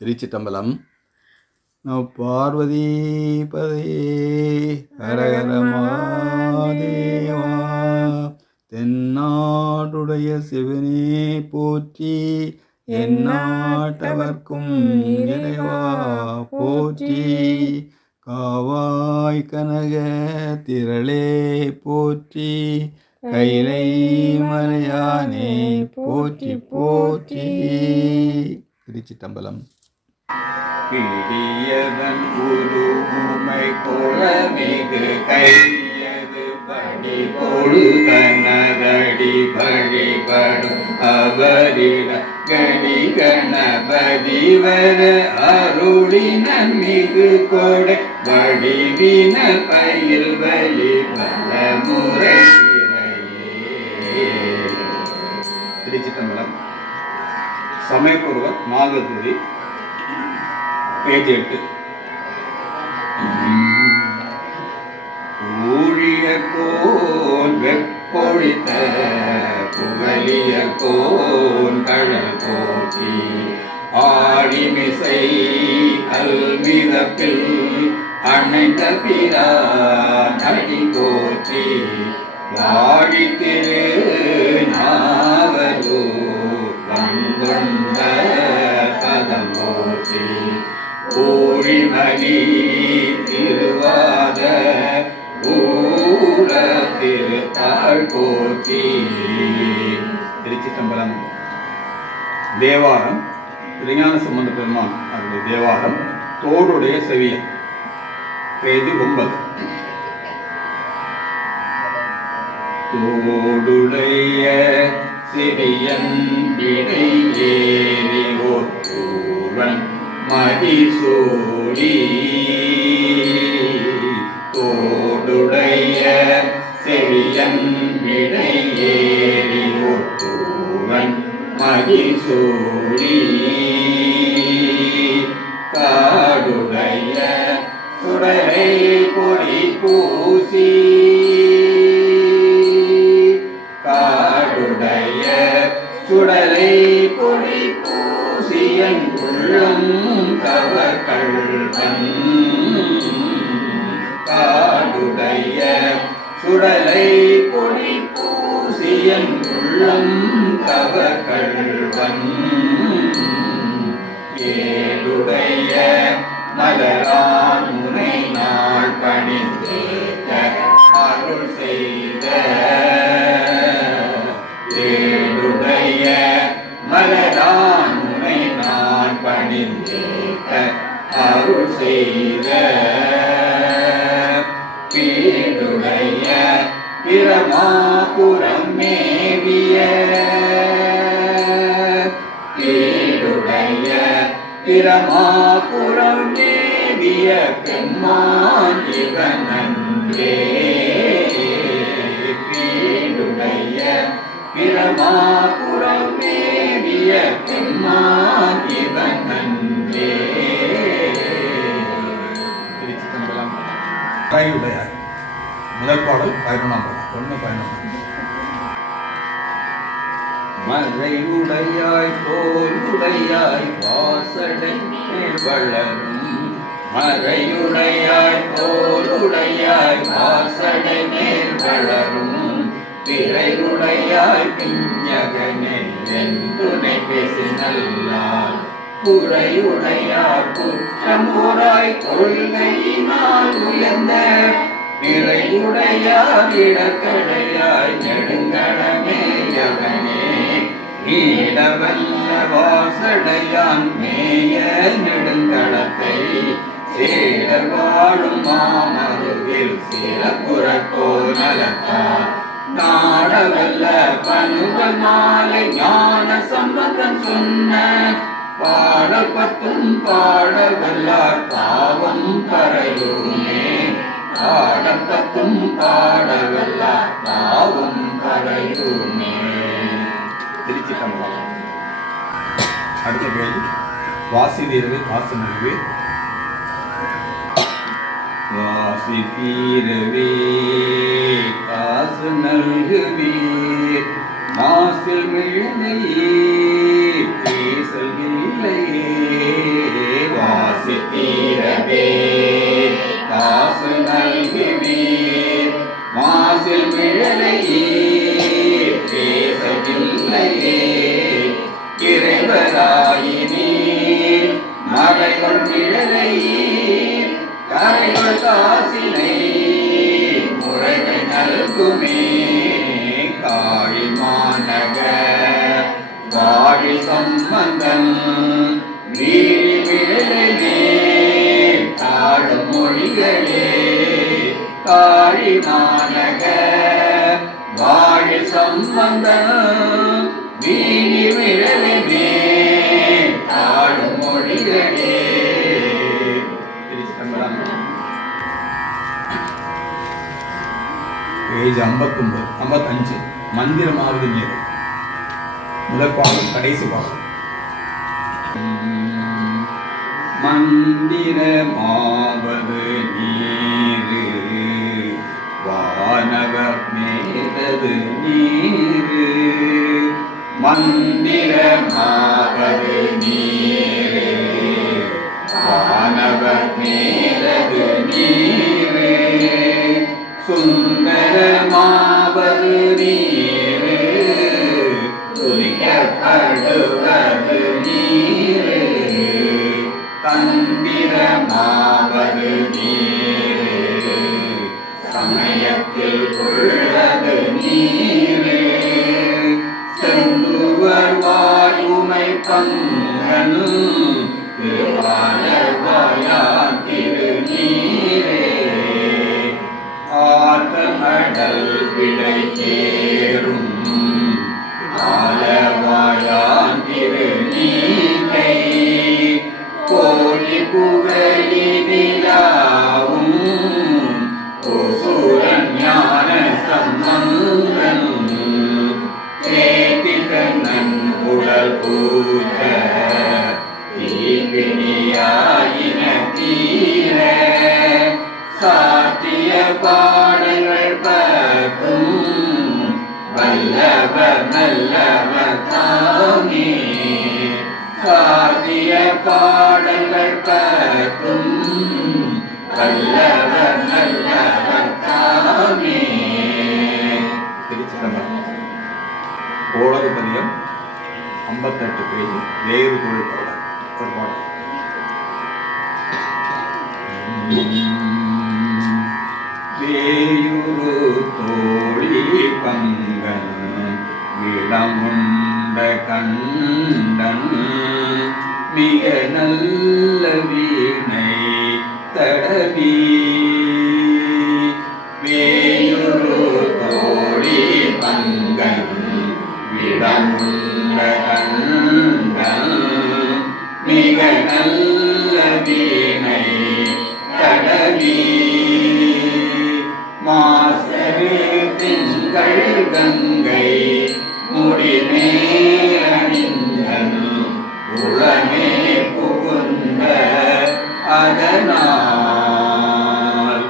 திருச்சிட்டம்பலம். பார்வதி பதையே ஹரஹர மகாதேவா. தென்னாடுடைய சிவனே போற்றி, எந்நாட்டவர்க்கும் இறைவா போற்றி. காவாய் கனக திரளே போற்றி, கைலை மலையானே போற்றி போற்றி. திருச்சிட்டம்பலம். பிடியதன் உருமை குளமிகு கையது படி கொடுகனதடி வழிபடும் அவரிட கடி கணபதி வர அருளின மிகு கொடை வடிவின பயில் வலி பலமுறை. திருச்சிட்டம்பலம். சமயப்பூர்வ நாகதுரி பேஜ் 8. ஊழியர்கோன் வெப்பொழித்த புகழியர்கோன் கடல் போற்றி, ஆழிமிசை அல்மிதப்பில் அணைந்த பிரான் அடி போற்றி, வாழி திரு நாவலூர் வந்தொண்ட பதம் போற்றி, ஊழிமணி திருவாத ஊர திருத்தாள் போற்றி. திருச்சிட்டம்பலம். தேவாரம் திருஞான சம்பந்த பெருமான் அவருடைய தேவாரம் தோடுடைய செவியன், பேஜ் 9. தோடுடைய செவியன் விடை ஏறி ஒருவன் மதிசூடி, தோடுடைய செவியன் விடை ஏறி ஒருவன் மதிசூடி, காடுடைய சுடரை பொடி பூசி, காடுடைய சுடலை பொடி பூசியன் உள்ளம் கவர்கள்வன், காடுடைய சுடலை பொடி பூசியன் உள்ளம் கவர்கள்வன், ஏடுடைய மலரான் முனை நாள் பணிந்தேத்த அருள் செய்த, ஏடுடைய மலரான் முனை நான் பணிந்தேத்த அருள் செய்த, பீடுடைய பிரமாபுரம் மேவிய, பீடுடைய பிரமாபுரம் மேவிய பெம்மான் இவனன்றே, பீடுடைய பிரமாபுரம் மேவிய பெம்மான் இவனன்றே. திருச்சிட்டம்பலம். கையுடையாய் முதல் பாடல் 11. மறையுடையாய் தோளுடையாய் வாசடை மேல் வளரும், மறையுடையாய் தோளுடையாய் வாசடை மேல் வளரும், பிறையுடையாய் பிஞகனே என் துணை பேசினல்லால், குறையுடையார் குற்றமுறாய் கொள்கையினால் உயர்ந்த, நிறையுடையார் இடக்கடையாய் நெடுங்கடமேயவனே, நீடவல்ல வாசடையான் மேய நெடுங்கடத்தை, சேடர் வாழும் மாமருவில் சிறப்புறக்கோ நலத்தார், நாடவல்ல பனுவல் மாலை ஞான சம்பந்தம் சொன்ன, பாடல் 10 பாடவல்லார் பாவம் பறையுமே, பாடல் 10 பாடவல்லார் பாவம் பறையுமே. திருச்சிட்டம்பலம். அடுத்த கேள்வி. வாசி தீரவே வாச நல்வே, வாசி தீரவே காசு நல்குவீர், மாசில் மிழ்ந்தையே பேசல் இல்லையே, வீழிமிழலே தாழும் மொழிகளே காழி மாநக வாழி சம்பந்தம் வீழிமிழலே தாழும் மொழிகளே. பேஜ் 59 55 மந்திரமாவது நேரம் முதல் பாடல் கடைசி பாடல். மந்திரமாவது நீரு வானவர் மேலது நீரு மந்திரமாவது நீரு வானவர் மேலது நீரு சுந்தரமாவது நீரு துதிக்கப்படுவது நீரு தந்திரமாவது நீரு சமயத்தில் உள்ளது நீரு செந்துவர் வாயுமை பங்கன் திருவாயான் திரு நீரே ஆற்றமடல் விடை தேரும் ஆலவாயான் திரு நீரை கோடி புகழி நிலாவும் ஓசூரன் ஞான சம்பந்தன் தேதிதன் உடல் பூத்த தீவினியாயின தீர சாத்திய பாடங்கள் பத்தும் வல்லவர் நல்லவர் தாமே சாத்திய பாடங்கள் பத்தும் வல்லவர் நல்லவர் தாமே. திருச்சிதம்பரம் கோளறு பதியம் 58 பேஜ் வேறு தொழில் பாடல் ஒரு பாடல். வேயுரு தோழி பங்கன் விடமுண்ட கண்டன் மிக நல்ல வீணை தடவி வேயுரு தோழி பங்கன் விடமுண்ட கண்டன் மிக நல்ல வீணை தடவி மாசரு திங்கள் கங்கை முடிமேலணிந்தன் உளமே புகுந்த அதனால்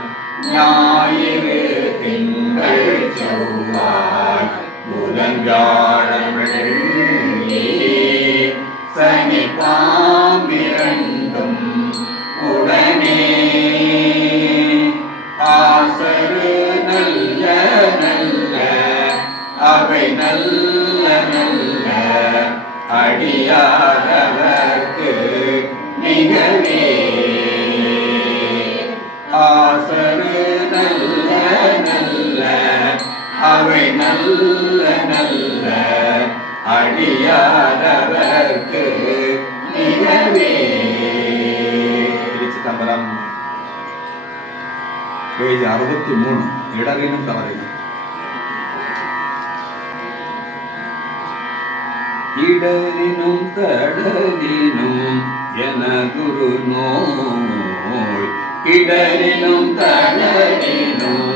ஞாயிறு திங்கள் செவ்வாய் புதன் வியாழன் வெள்ளி சனி பாம்பிரண்டும் உடனே ஆசரு நல்ல நல்ல அவை நல்ல நல்ல அடியாரவர்க்கு மிகவே ஆசரு நல்ல நல்ல அவை நல்ல நல்ல அடியாரவர்க்கு மிகவே. திருச்சிதம்பரம் பேஜ் 63 இடரினும் தவறினும். இடரினும் தடலினும் எனதுரு நோய் இடரினும் தடலினும்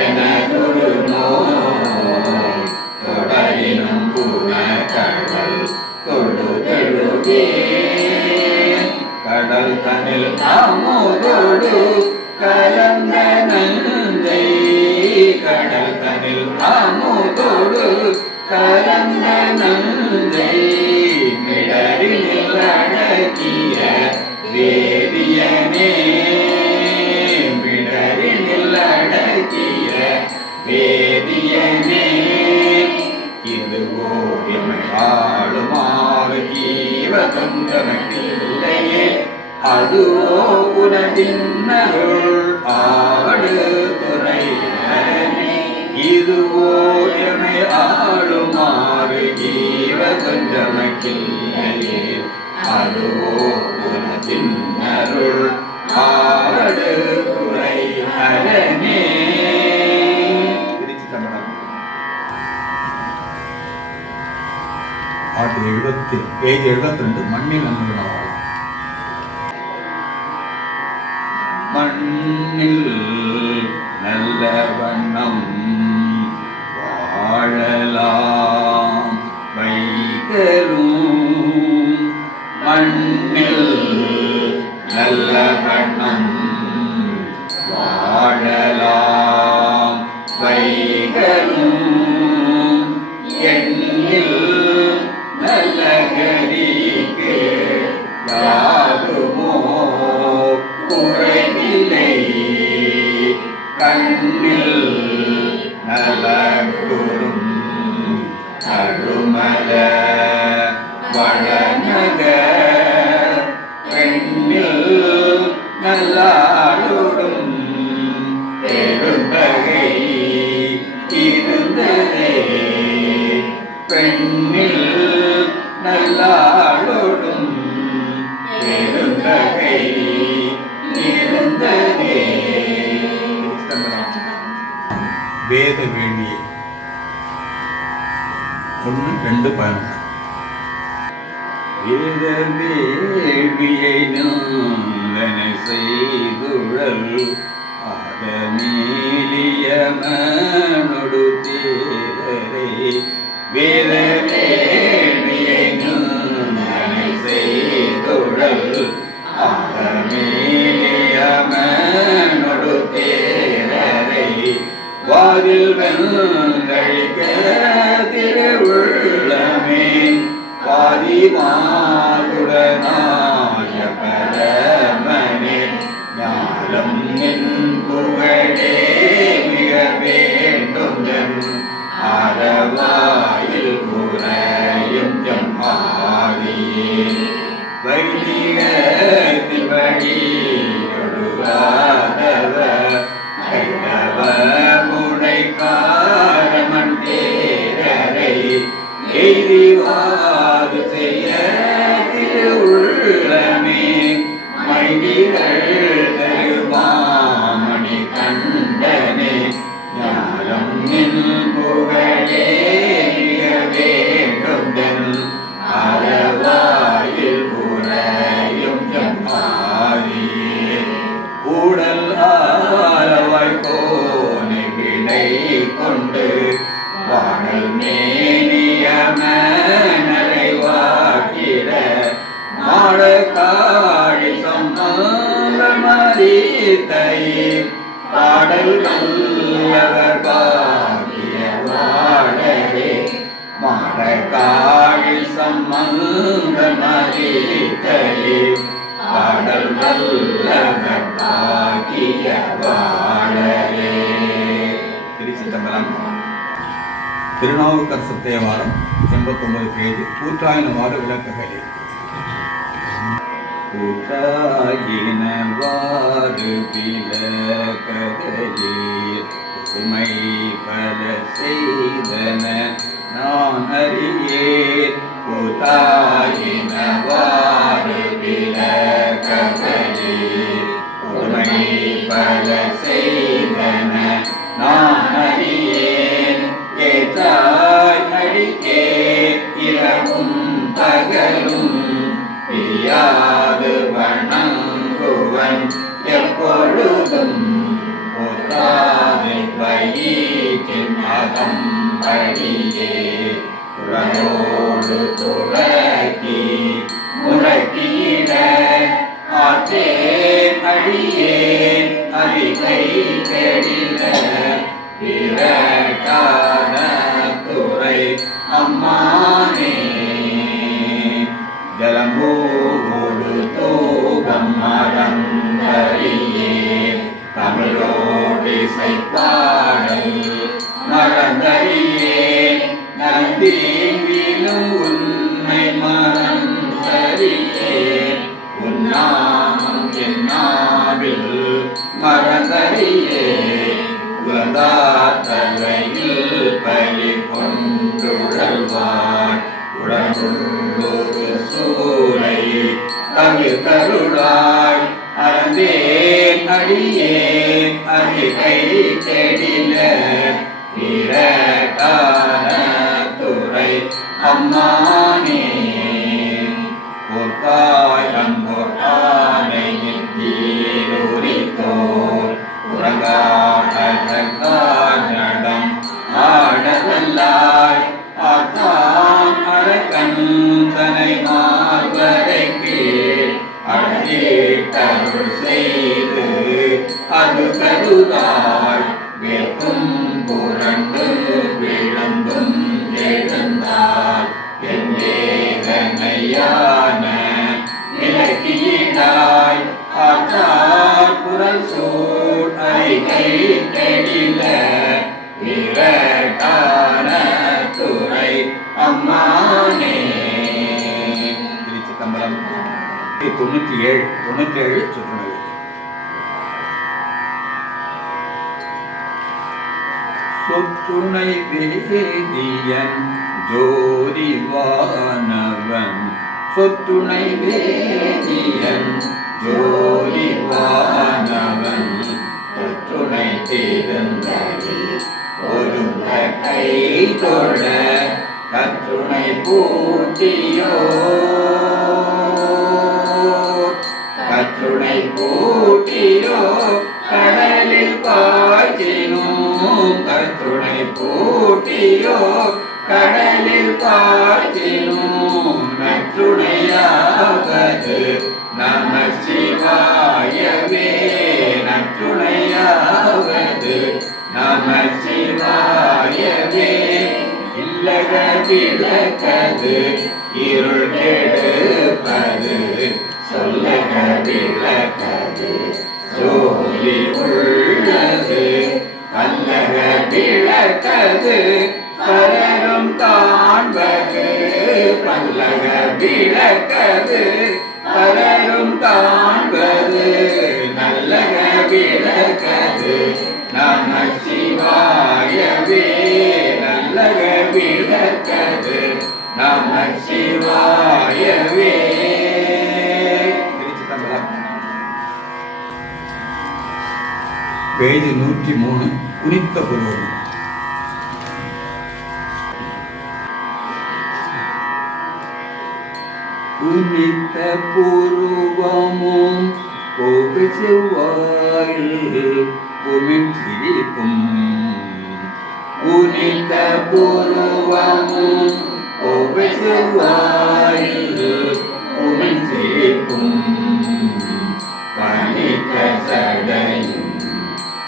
எனதுரு நோய் தொடரினும் புன கடல் தொழுதழுவே கடல் தனில் அமுதோடு கலந்த நஞ்சை கடல் தனில் அமுதோடு கலந்த நஞ்சை மிடரில் அடக்கிய வேதியனே மிடரில் அடக்கிய வேதியனே இதுவோ எமை ஆளுமாறு ஜீவதந்தனக்கில்லையே அதுவோ உனதின்னருள் ஆவடு துறை இதுவோ எமை ஆளுமாறு ஜீவதந்தனக்கில்லையே அதுவோ உலகின் அருள் ஆடு துறை அரணே. திருச்சி தமிழம். பாட்டு 70 பேஜ் 72. மண்ணில் நல்ல வாழலாம். மண்ணில் நல்ல வண்ணம் வாழலாம் வைகளும். மண்ணில் நல்ல வண்ணம் வாழலாம் வைகளும். எண்ணில் நல்ல கதிக்கு யாருமோ குறைவில்லை. கண்ணில் நல்ல குறும் கருமல வளநக. பெண்ணில் நல்லாளுடும் பெருந்தகை இருந்ததே. பெண்ணில் நல்லாளுடும் பெருந்தகை இருந்ததே. வேத வேள்வியை 1-2-11. வேத வேள்வியை நந்தனை செய்துழல் ஆதமேலியமனொடு தேரரை. வேத வேள்வியை நந்தனை செய்துழல் ஆதமேலியமனொடு தேரரை. வாதில் வெங்கழிக்க திருவுள்ளமே பாதிமாதுடனாய பரமனே. ஞானம் என் புகழே மிக வேண்டும் அறவாயில் குறையும் ஜம்மாதியே. வைதிகத்தின் வழியொழுகாதவ கைதவ முனைக்காரமன் தேரரை. எய்திவாது செய்ய திருவுள்ளமே மைதிகள் தருமாமணி கண்டனே. ஞானம் என் புகழே மிக வேண்டும் அறவாயில் குறையும் ஜம்மாதியே. கூடல் ஆரவாய் கோனை விடை கொண்டு வாடல் மேனியமனரை வாக்கிட. மாடக்காழி சம்மதித்தையே பாடல் நல்லவர் பாக்கிய வாழவே. மாடக்காழி சம்மதித்தையே பாடல் நல்லவர் பாக்கிய வாழவே. திருச்சி தமிழம். திருநாவுக்கரசு தேவாரம் 89 பேஜ். கூற்றாயினவாறு விளக்குகளே. கூற்றாயினவாறு விளக்குகளீர் உமை பல செய்தன நான் அறியேன். கூற்றாயினவாறு விளக்குகளீர் உமை பல செய்தன நான் அறியேன். கேட்டாய் அடிக்கே இரவும் பகலும் பிரியாது வணங்குவன் எப்பொழுதும். ஒத்தாதை வயிற்றின் அகம்படியே புறனோடு துறக்கி முழக்கிட. ஆற்றே அடியேன் அதிகை கெடில விரட்டான துறை அம்மானே. ஜலம்பூடு தூபம் மறந்தறியே தமிழோடு இசைப்பாடல் மறந்தறியே. நந்தீவிலும் உன்னை மறந்தறியே. உன்னாமம் என்னாவில் மறந்தறியே. உலதாத்தலையில் பலி கொண்டுழல்வாய் உடனுள்ளொரு சூலை கருளாய் அறந்தேன் அடியேன் அறிகை கெடில வீரகான துறை அம்மானே போர்த்தாய் அன்போர்த்தானையின் தீருரித்தோர் உறங்காடம் ஆடவல்லாய் ஆத்தாம் அறக்கந்தனை மார்வரை கீழ் அழகேட்டருள் செய்து அது கருதாய் வேப்பும் புரண்டு விழுந்தும் எழுந்தாய் என் வேதனையான இலக்கியினாய் ஆத்தார் குரல் சூழ் அறிகை கெடில வீரகான துறை அம்மானே. திருச்சிதம்பரம் 97 சுற்றுணர்வு. சொற்றுணை வேதியன் ஜோதிவானவன் சொற்றுணை வேதியன் ஜோதிவானவன் தொற்றுணை தேர்ந்தடி ஒருங்க கை தொழ கற்றுணை பூட்டியோ கற்றுணை பூட்டியோ கடலில் பாய்ச்சினும் கற்றுணை பூட்டியோ கடலில் பாய்ச்சினும் நற்றுணையாவது நம சிவாயவே நற்றுணையாவது நம சிவாயவே இல்லக விளக்கது இருள் கெடுப்பது சொல்லக விளக்கது சோழி உள்ளது அல்லக விளக்கது பலரும் காண்பது பல்லக விளக்கது பலரும் காண்பது நல்லக விளக்கது நம சிவாயவே நல்லக விளக்கது நம சிவாயவே. பேஜ் 103 குறித்த புருவம். குறித்த புருவமும் கோவை செவ்வாயில் சிரிப்பும் குறித்த புருவமும் கோவை செவ்வாயில் சிரிப்பும் பணித்த சடையும்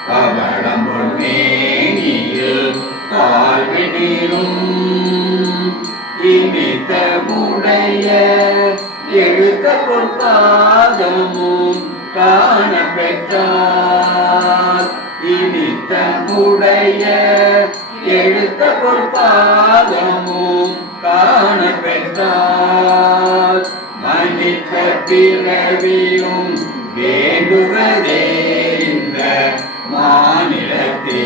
கவளம்பொன் மேனியில் கால்வினிலும் இனித்த முடைய எழுத்த பொற்பாதமும் காண பெற்றார் இனித்த முடைய எழுத்த பொற்பாதமும் காண பெற்றார் மனித பிறவியும் வேண்டுவதே இந்த மாநிலத்தே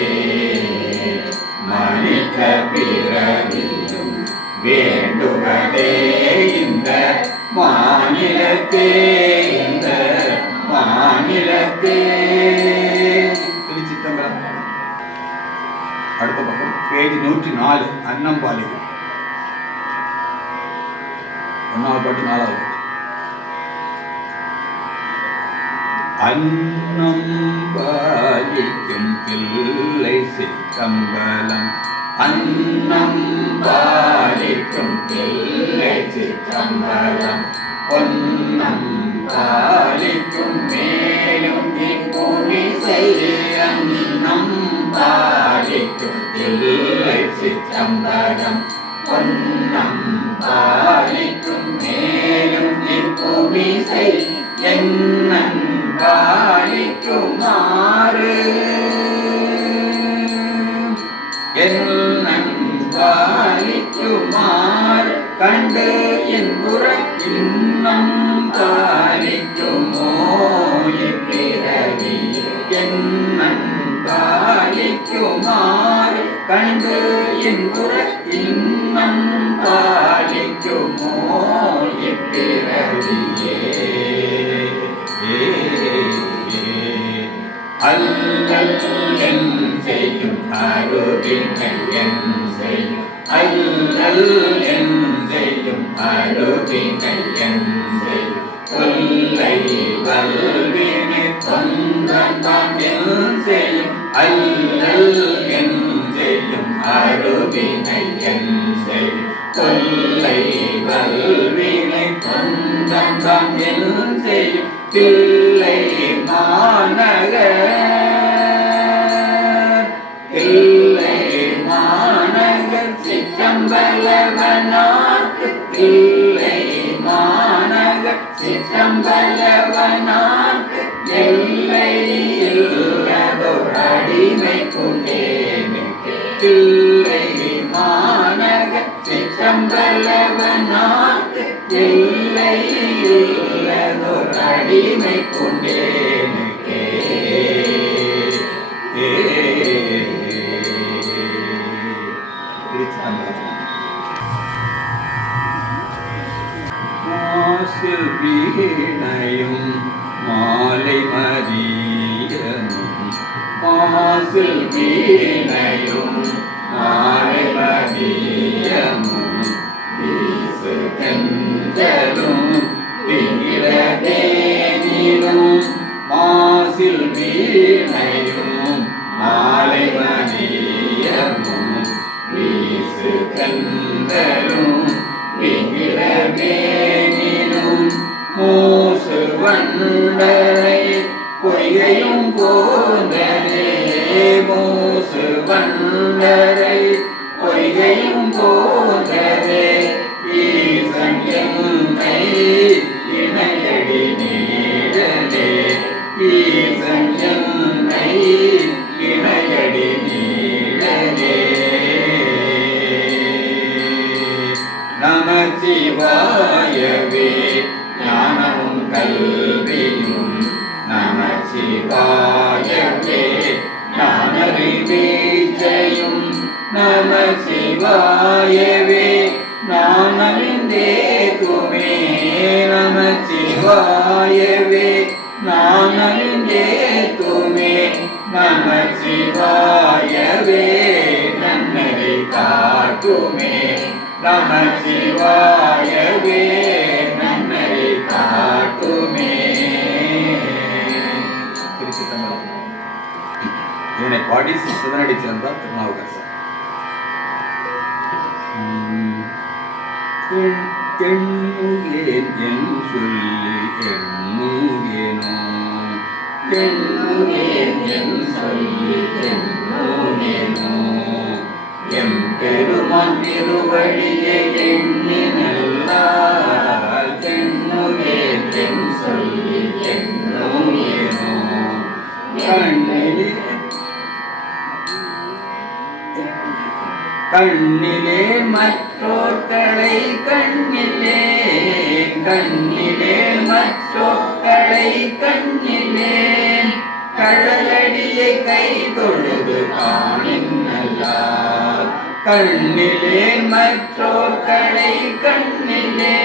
மனித பிறவியும் வேண்டுவதே இந்த மாநிலத்தே இந்த மாநிலத்தே. திருச்சிதம்பரம். அடுத்த பக்கம் பேஜ் 104 அன்னம்பாலிகள். 1வது பாட்டு 4வது பாட்டு. அன்னம் பாலிக்கும் தில்லை சிற்றம்பலம் அன்னம் பாலிக்கும் தில்லை சிற்றம்பலம் பொன்னம் பாலிக்கும் மேலும் இப்பூமி செய்யன்னம் பாலிக்கும் தில்லை சிற்றம்பலம் பொன்னம் பாலிக்கும் மேலும் இப்பூமி செய் என்னன் பாலிக்குமாறு என்னன் பாலிக்குமாறு கண்டு என் புறக்கின்னம் பாலிக்குமோ இப்பிறவி என்னன் பாலிக்குமாறு கண்டு என் புறக்கின்னம் பாலிக்குமோ இப்பிறவியே. அல்லல் என் செய்யும் அருவினை என் செய்யும் அல்லல் என் செய்யும் அருவினை என் செய்யும் கொல்லை வல்வினை தொன்றன் என் செய்யும் அல்லல் என் செய்யும் அருவினை என் செய்யும் கொல்லை வல்வினை தொன்றன் என் செய்யும் தில்லை மாநகர் தில்லை மாநகர் சிற்றம்பலவனார்க்கு தில்லை மாநகர் சிற்றம்பலவனார்க்கு எல்லை இல்லதோர் அடிமை கொண்டேனுக்கு தில்லை மாநகர் சிற்றம்பலவனார்க்கு எல்லை இல்லதோர் அடிமை கொண்டேனுக்கே மாசில் வீணையும் மாலை மதியமும் மாசில் வீணையும் மாலை மதியமும் வீசு கந்தலும் திங்கிலதேனிலும் மாசில் வீணையும் மாலை மதியமும் வீசு கந்தலும் திங்கிலதேனிலும் மூசு வண்டரை பொய்கையும் போந்தனே மூசு வண்டரை பொய்கையும் போந்தனே ஈசன் என்னை இணையடி நீடலே ஈசன் என்னை இணையடி நீடலே நமச்சிவாயவே ஞானமும் கல்வியும் நமச்சிவாயவே ஞானறிவீச்சையும் நமச்சிவாயவே ஞானமிந்தேதுமே நமச்சிவாயவே ஞானமிந்தேதுமே நமச்சிவாயவே நன்னறி காட்டுமே நமச்சிவாயவே நன்னறி காட்டுமே. இதனை பாடி சிவனடி சேர்ந்தார் திருநாவுக்கரசர். எண்ணுகேன் என் சொல்லி எண்ணுகேனோ எண்ணுகேன் என் சொல்லி எண்ணுகேனோ எம்பெருமான் திருவடியை எண்ணினல்லால் எண்ணுகேன் என் சொல்லி எண்ணுகேனோ கண்ணிலே மற்றோர்களை கண்ணிலே கண்ணிலே மற்றோர்களை கண்ணிலே கடலடியை கை தொழுது காணின்னல்லால் கண்ணிலே மற்றோர்களை கண்ணிலே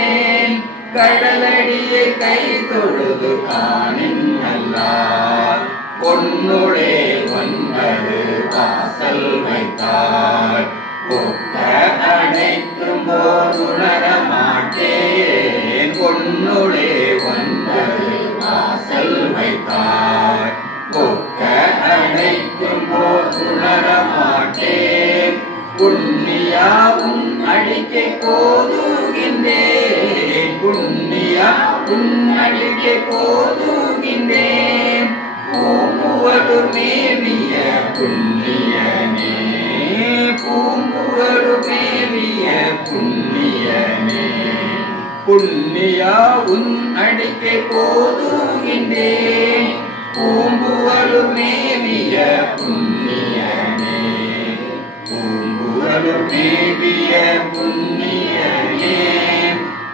கடலடியை கை தொழுது காணின்னல்லால் பொன்னுளே 9 வாசல் வைத்தாள் ஒக்க அனைத்தும் போதுணர மாட்டேன் பொன்னுளே 9 வாசல் வைத்தாள் ஒக்க அனைத்தும் போதுணர மாட்டேன் புண்ணியா உன் அடிக்கை போதுகின்றேன் புண்ணியா உன் அடிக்கை போதுகின்றேன் பூம்புவடு மேவிய புண்ணியனே பூம்புவடு மேவிய புண்ணியனே புண்ணியா உன் அடிக்கை போதுகின்றேன் பூம்புவடு மேவிய புண்ணியனே பூம்புவடு மேவிய புண்ணியனே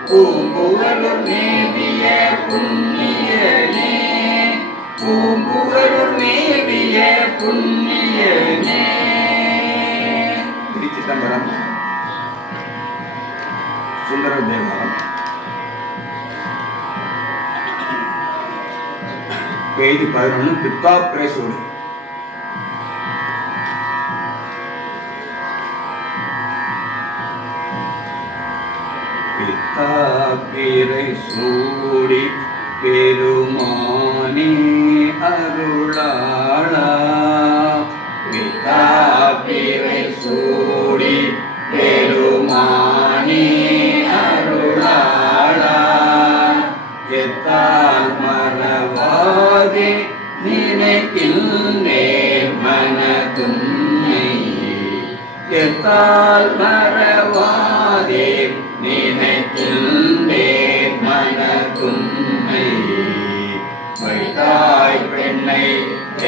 பூம்புவடு மேவிய புண்ணியனே பூம்புவடு மேவிய புண்ணியனே. திருச்சிதம்பரம் சுந்தர தேவாரம். பேஜ் 11 பித்தா பிரேசூர். பித்தா பிறை சூடி பெருமானே அருளாளா, பித்தா பிறை சூடி பெருமானே அருளாளா, எத்தால் மறவாதே நினைக்கின்றேன் மனதுன்னை, எத்தால் மறவாதே நினைக்கின்றேன் மனதுன்னை, வைத்தாய் பெண்ணை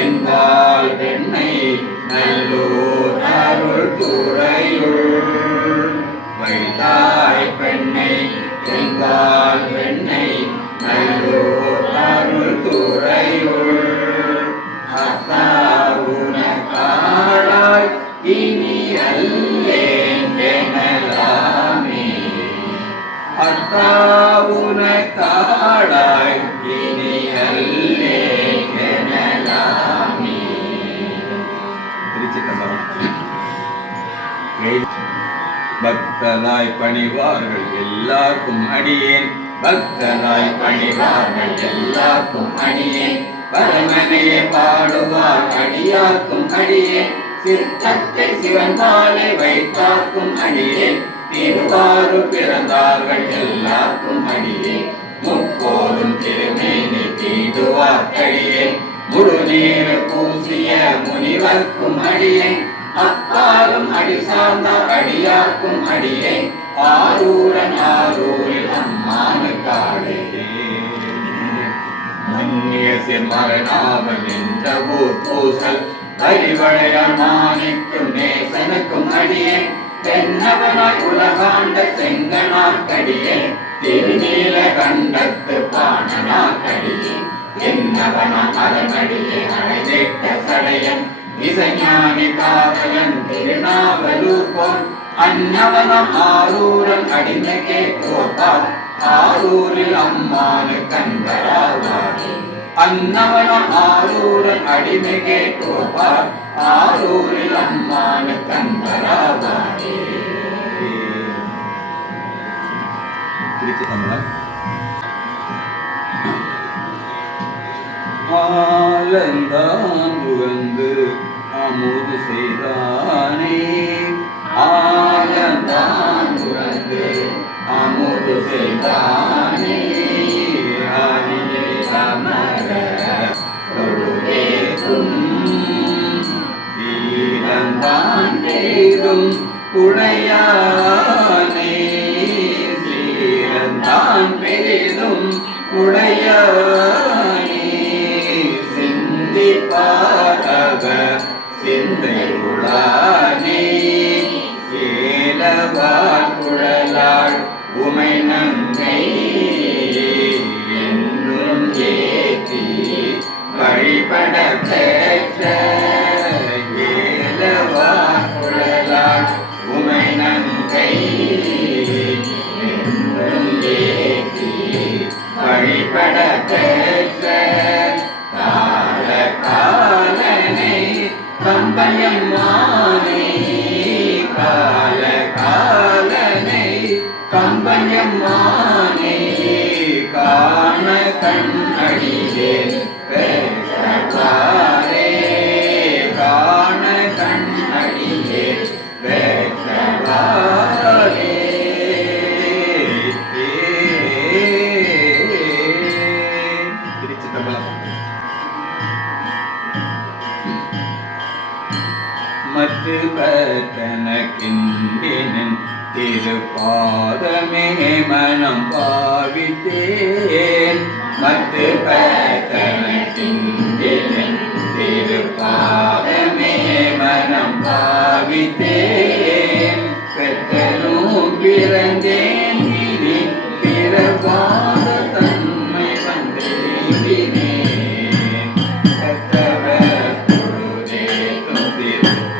என்பால் பெண்ணை நல்லோர் அருள் துறையுள், வைத்தாய் பெண்ணை என்பால் பெண்ணை நல்லோர் அருள் துறையுள், அத்தா உனக்காளாய் இனி அல்லேன் எனலாமே, அத்தா உனக்காளாய் இனி அல்லேன் எனலாமே. பக்தலாய் பணிவார்கள் எல்லாருக்கும் அடியேன், பக்தலாய் பணிவார்கள் எல்லாருக்கும் அடியேன், பரமனையே பாடுவார் அடியார்க்கும் அடியேன், சித்தத்தை சிவன் மாலை வைத்தார்க்கும் அடியேன், திருவாரூர் பிறந்தார்கள் எல்லாருக்கும் அடியேன், முப்போதும் திருமேனி தீண்டுவார் அடியேன், முழு நீர் பூசிய முனிவர்க்கும் அடியேன், அப்பாலும் அடி சார்ந்த அடியார்க்கும் அடியேன், ஆரூரன் ஆரூரில் அம்மானுக்காடே, மன்னிய சிம்மரநாவன் என்ற ஊர் பூசல் அறிவழையால் மாணிக்கும் நேசனுக்கும் அடியேன், தென்னவனாய் உலகாண்ட செங்கனாக்கடியேன், திருநீல கண்டத்து பாணனாக்கடியேன், என்னவனான் அரண்மடியே அழைதிட்ட சடையன் இசைஞானி காவலன் திருநாவலூர் போல், அன்னவனம் ஆரூரன் அடிமை கேட்போர்பால் ஆரூரில் அம்மானு கண்பராவாரே, அன்னவனம் ஆரூரன் அடிமை கேட்போர்பால் ஆரூரில் அம்மானு கண்பராவாரே. ஆலந்தான் உகந்து அமுது செய்தானே, ஆலந்தான் உகந்து அமுது செய்தானே, ஆதியே அமர தொழுதேத்தும் சீலந்தான் பெய்தும் உடையானே, சீலந்தான் பெரிதும் உடையானே, சிந்திப்பாரவ சிந்தை உளானே, சேலவார் குழலாள் உமை நங்கை என்றும் ஏற்றி வழிபட பெற்ற, ஏலவார் குழலாள் உமை நங்கை என்றும் ஏற்றி வழிபட பெற்ற, கால காலனை கம்பயம்மானே, கால காலனை கம்பயம்மானே, காண கண்ணடியே பெற்றவாரே, காண கண்ணடியே பெற்றவாரே. மற்ற பத்தனக்கின்றேன் திருப்பாதமே மனம் பாவித்தேன், மற்ற பத்தனக்கின்றேன் திருப்பாதமே மனம் பாவித்தேன், பெற்றனும் பிறந்தேன் இனி பிறவாத தன்மை வந்தேன்,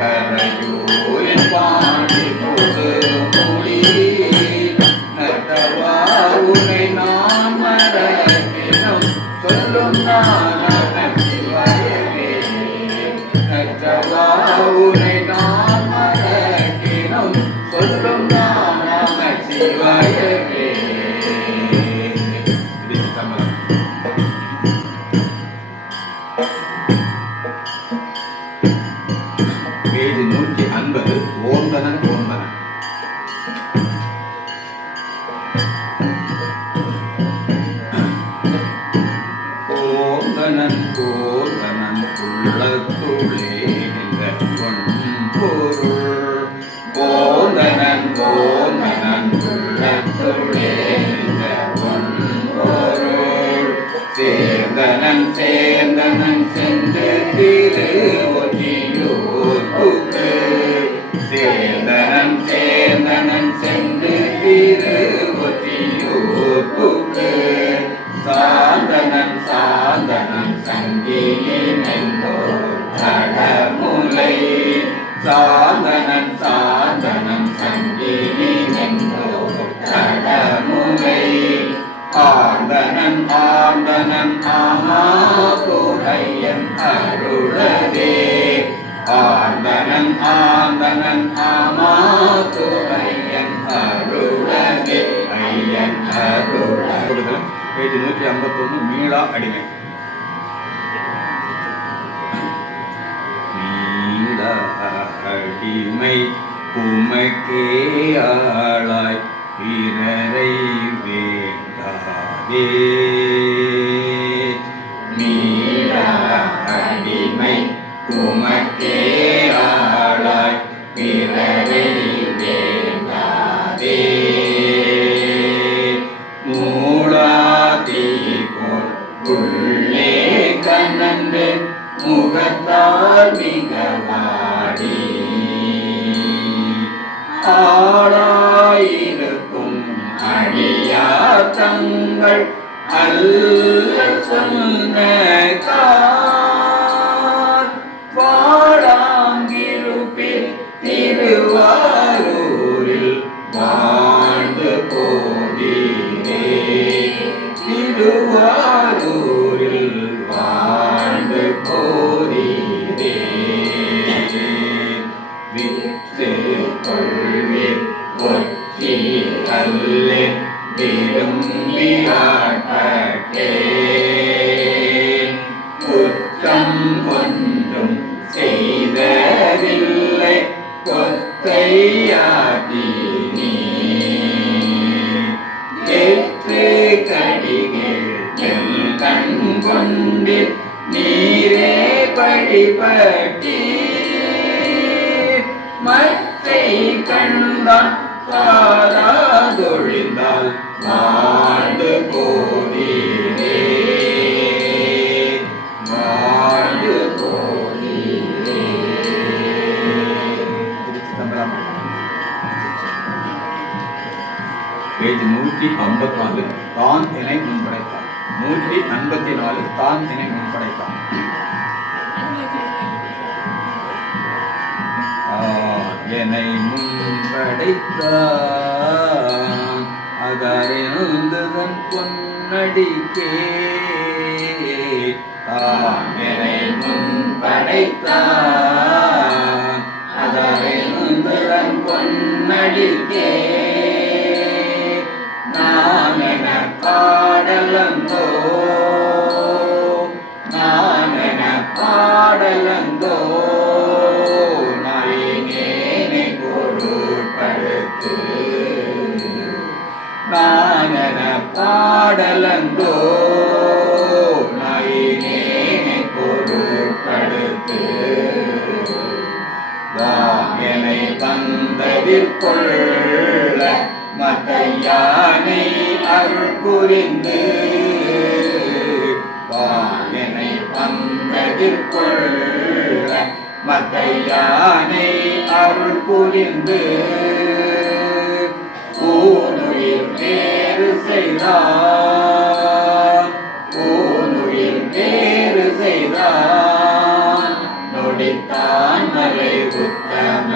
கரையூரில் பாண்டி பொது மொழி நட்டவா உனை நான் மறக்கினும் சொல்லும் ஞான சிவாயவே நற்றவா உனை நான் மறக்கினும் சொல்லும் ஞான சிவாயவே. பேஜ் 150 ஓந்தனன் ஓந்தனன். ஓந்தனன் ஓந்தனன் உள்ளத்துளே நின்ற பொன்பொருள். ஓந்தனன் ஓந்தனன் உள்ளத்துளே நின்ற பொன்பொருள். சேர்ந்தனன் சேர்ந்தனன் சென்று திரு ஒற்றியூர்க்கு. சேர்ந்தனன் சேர்ந்தனன் சென்று திரு ஒற்றியூர்க்கு. சாந்தனன் சாந்தனன் சங்கிலி நெல்லோர் தடமுலை. சாந்தனன் சாந்தனன் சங்கிலி நெல்லோர் தடமுலை. ஆந்தனன் ஆந்தனன் ஆமாதுரையன் அருளதே. ஆந்தனன் ஆந்தனன் ஆமாதுரையன் அருளதே. ஐயன் அருளதே. பேஜ் 151 மீளா அடிமை. மீளா அடிமை உமக்கே ஆளாய் பிறரை வேண்டாதே. மீளா அடிமை உமக்கே ஆளாய் பிறரை வேண்டாதே. மூளாதி போல் உள்ளே கண்ணன்று முகத்தால் மிக வாடி. ஆளாயிருக்கும் அடியார் தங்கள் அல்ல சொன்ன வாழாங்கிருப்பில் திருவாரூரில் வாழ்ந்து போதீரே. திருவாரூரில் வாழ்ந்து போதீரே. வித்து கொள்வீர் ஒற்றி அல்லே விரும்பி ஆட்பட்டேன். குற்றம் ஒன்றும் செய்ததில்லை கொத்தையாடி நீ. எற்று கடிகள் என் கண் கொண்டில் நீரே பழிபட்டீர். மற்றை கண்டான் பாராதொழிந்தால் வாழ்ந்து போதீரே. வாழ்ந்து போதீரே. பேஜ் 154 தான் என்னை முன்படைத்தான். 154 தான் என்னை முன்படைத்தான். என்னை முன்படைத்தான் அதறிந்ததன் பொன்னடிக்கே. என்னை முன்படைத்தான் அதறிந்ததன் பொன்னடிக்கே. நான் என பாடலந்தோ நான் என பாடலந்தோ நாயினேனை பொருட்படுத்து. நான் என பாடலந்தோ நாயினேனை பொருட்படுத்து. வாயனை வந்ததிற்கொள்ள மத்தையானை அருள் புரிந்து. வாயனை வந்ததிற்கொள்ள மத்தையானை அருள் புரிந்து. ஊனுயிர் வேறு செய்தான் ஊனுயிர் வேறு செய்தான் நொடித்தான் மலை உத்தம